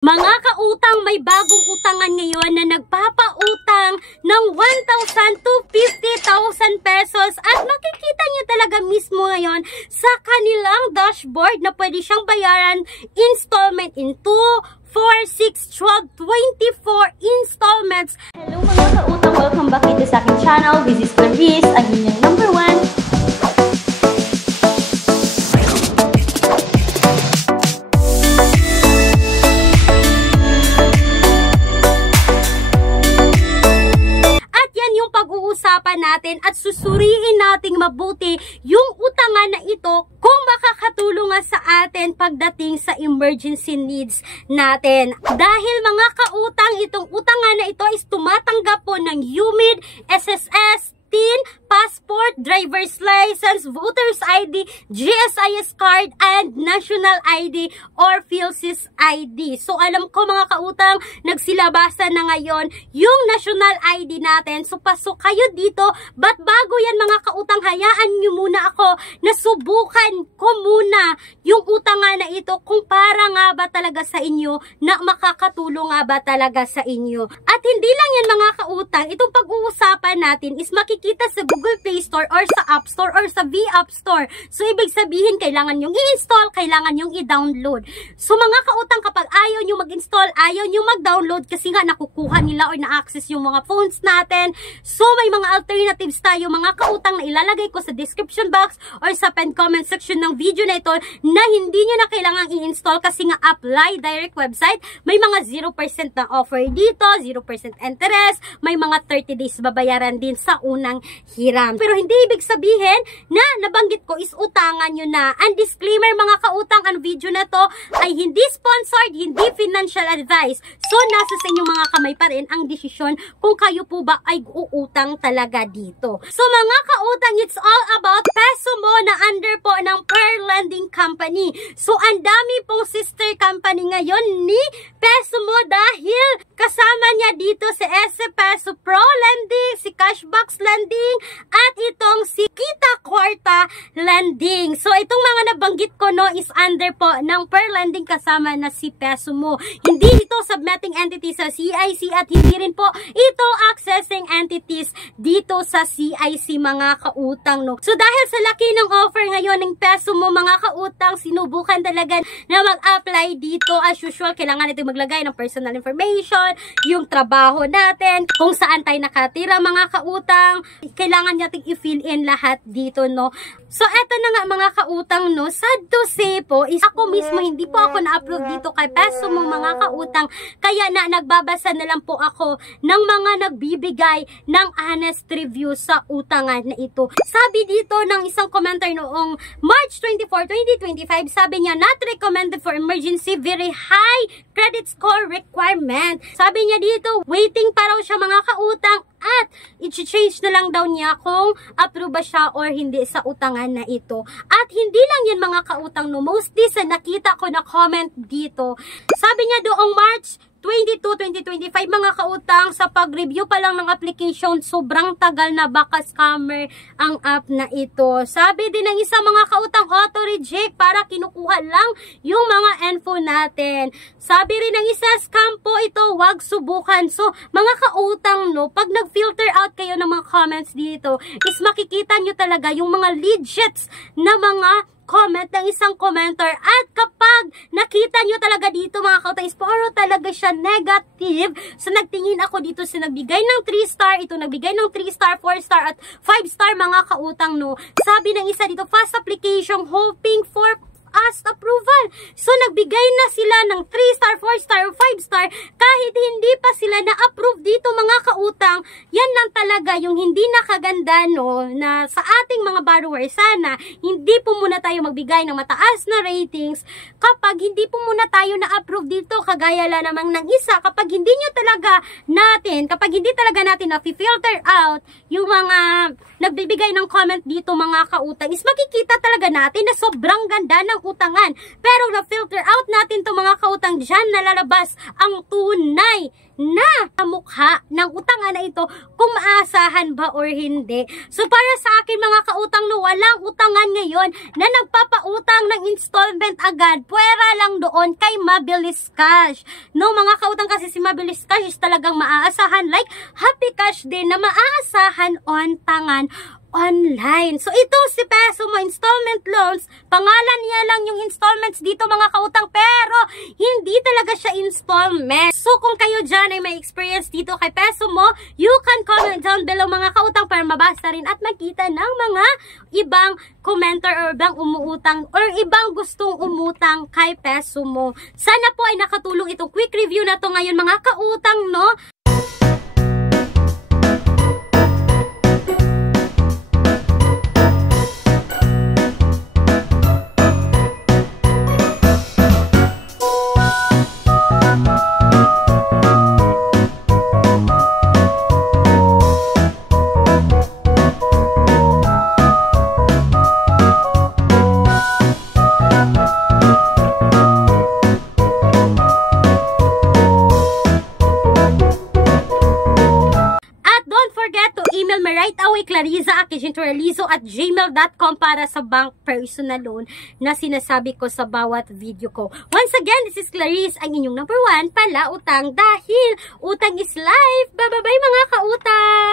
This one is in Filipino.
Mga kautang, may bagong utangan ngayon na nagpapautang ng 1,000 to 50,000 pesos at makikita nyo talaga mismo ngayon sa kanilang dashboard na pwede siyang bayaran installment in 2, 4, 6, 12, 24 installments. Hello mga kautang, welcome back dito sa aking channel. This is Clarice, ang inyong number 1. Natin at susuriin nating mabuti yung utangan na ito kung makakatulong nga sa atin pagdating sa emergency needs natin. Dahil mga kautang, itong utangan na ito is tumatanggap po ng UMID, SSS, TIN, passport, driver's license, voter's ID, GSIS card, and national ID or PhilSys ID. So alam ko mga kautang, nagsilabasan na ngayon yung national ID natin. So pasok kayo dito. But bago yan mga kautang, hayaan nyo muna ako na subukan ko muna yung utangan na ito kung para nga ba talaga sa inyo, na makakatulong nga ba talaga sa inyo. At hindi lang yan mga kautang, itong pag-uusapan natin is makikita sa Google Play Store or sa App Store or sa V-App Store. So, ibig sabihin, kailangan yung i-install, kailangan yung i-download. So, mga kautang, kapag ayaw nyo mag-install, ayaw nyo mag-download kasi nga nakukuha nila or na-access yung mga phones natin. So, may mga alternatives tayo, mga kautang, na ilalagay ko sa description box or sa pen comment section ng video na ito na hindi nyo na kailangan i-install kasi nga apply direct website. May mga 0% na offer dito, 0% interest, may mga 30 days babayaran din sa unang hiram. Pero hindi ibig sabihin na nabanggit ko is utangan nyo na. Ang disclaimer mga kautang, ang video na to ay hindi sponsored, hindi financial advice. So, nasa sa inyong mga kamay pa rin ang desisyon kung kayo po ba ay uutang talaga dito. So, mga kautang, it's all about Pesumo na under po ng Pearl Lending Company. So, ang dami pong sister company ngayon ni Pesumo dahil kasama niya dito si SC Peso Pro Lending, si Cashbox Lending, at itong si Kita Kwarta Lending. So, itong mga nabanggit ko no is under po ng Pearl Lending kasama na si Pesumo. Hindi ito submitting entity sa CIC at hindi rin po ito accessing entities dito sa CIC mga kautang no. So, dahil sa laki ng offer ngayon ng Pesumo mga kautang, sinubukan talaga na mag-apply dito. As usual, kailangan natin maglagay ng personal information, yung trabaho natin, kung saan tayo nakatira mga kautang, kailangan natin i-fill in lahat dito, no? So, eto na nga mga kautang, no? Sad to say po, is ako mismo, hindi po ako na-approve dito kay Pesumo mga kautang. Kaya na, nagbabasa na lang po ako ng mga nagbibigay ng honest review sa utangan na ito. Sabi dito ng isang commenter noong March 24, 2025, sabi niya, not recommended for emergency, very high credit score requirement. Sabi niya dito, waiting pa raw siya mga kautang at i-change na lang daw niya kung approve ba siya or hindi sa utangan na ito. At hindi lang yan mga kautang no, mostly sa nakita ko na comment dito. Sabi niya doong March 22, 2025 mga kautang, sa pag-review pa lang ng application, sobrang tagal na, baka scammer ang app na ito. Sabi din ng isa mga kautang, auto-reject para kinukuha lang yung mga info natin. Sabi rin ng isa, scam po ito, wag subukan. So, mga kautang no, pag nag-filter out kayo ng mga comments dito, is makikita nyo talaga yung mga legits na mga comment ng isang commenter. At kapag nakita nyo talaga dito mga kautang, is puro talaga siya negative. So, nagtingin ako dito sa nagbigay ng 3 star, ito nagbigay ng 3 star, 4 star, at 5 star mga kautang no. Sabi ng isa dito, fast application, hoping for fast approval. So, nagbigay na sila ng 3 star, 4 star, or 5 star kahit hindi pa sila na-approve dito mga kautang. Yan lang talaga yung hindi nakaganda no, na sa ating mga borrower. Sana hindi po muna tayo magbigay ng mataas na ratings kapag hindi po muna tayo na-approve dito. Kagaya lang namang ng isa, kapag hindi nyo talaga natin, kapag hindi talaga natin na-filter out yung mga nagbibigay ng comment dito mga kautang, is makikita talaga natin na sobrang ganda ng ng utangan. Pero na-filter out natin to mga kautang, dyan nalalabas ang tunay na mukha ng utangan na ito kung maasahan ba or hindi. So para sa akin mga kautang, no, walang utangan ngayon na nagpapautang ng installment agad, pwera lang doon kay Mabilis Cash. No mga kautang, kasi si Mabilis Cash is talagang maaasahan, like Happy Cash din na maaasahan on tangan online. So ito si Pesumo installment loans, pangalan niya lang yung installments dito mga kautang, pero hindi talaga siya installment. So kung kayo dyan ay may experience dito kay Pesumo, you can comment down below mga kautang para mabasa rin at makita ng mga ibang commenter or ibang umuutang or ibang gustong umutang kay Pesumo. Sana po ay nakatulong itong quick review na to ngayon mga kautang, no? Right away, clariza@gmail.com para sa bank personal loan na sinasabi ko sa bawat video ko. Once again, this is Clarice, ang inyong #1 palautang dahil utang is life. Bye-bye mga kautang!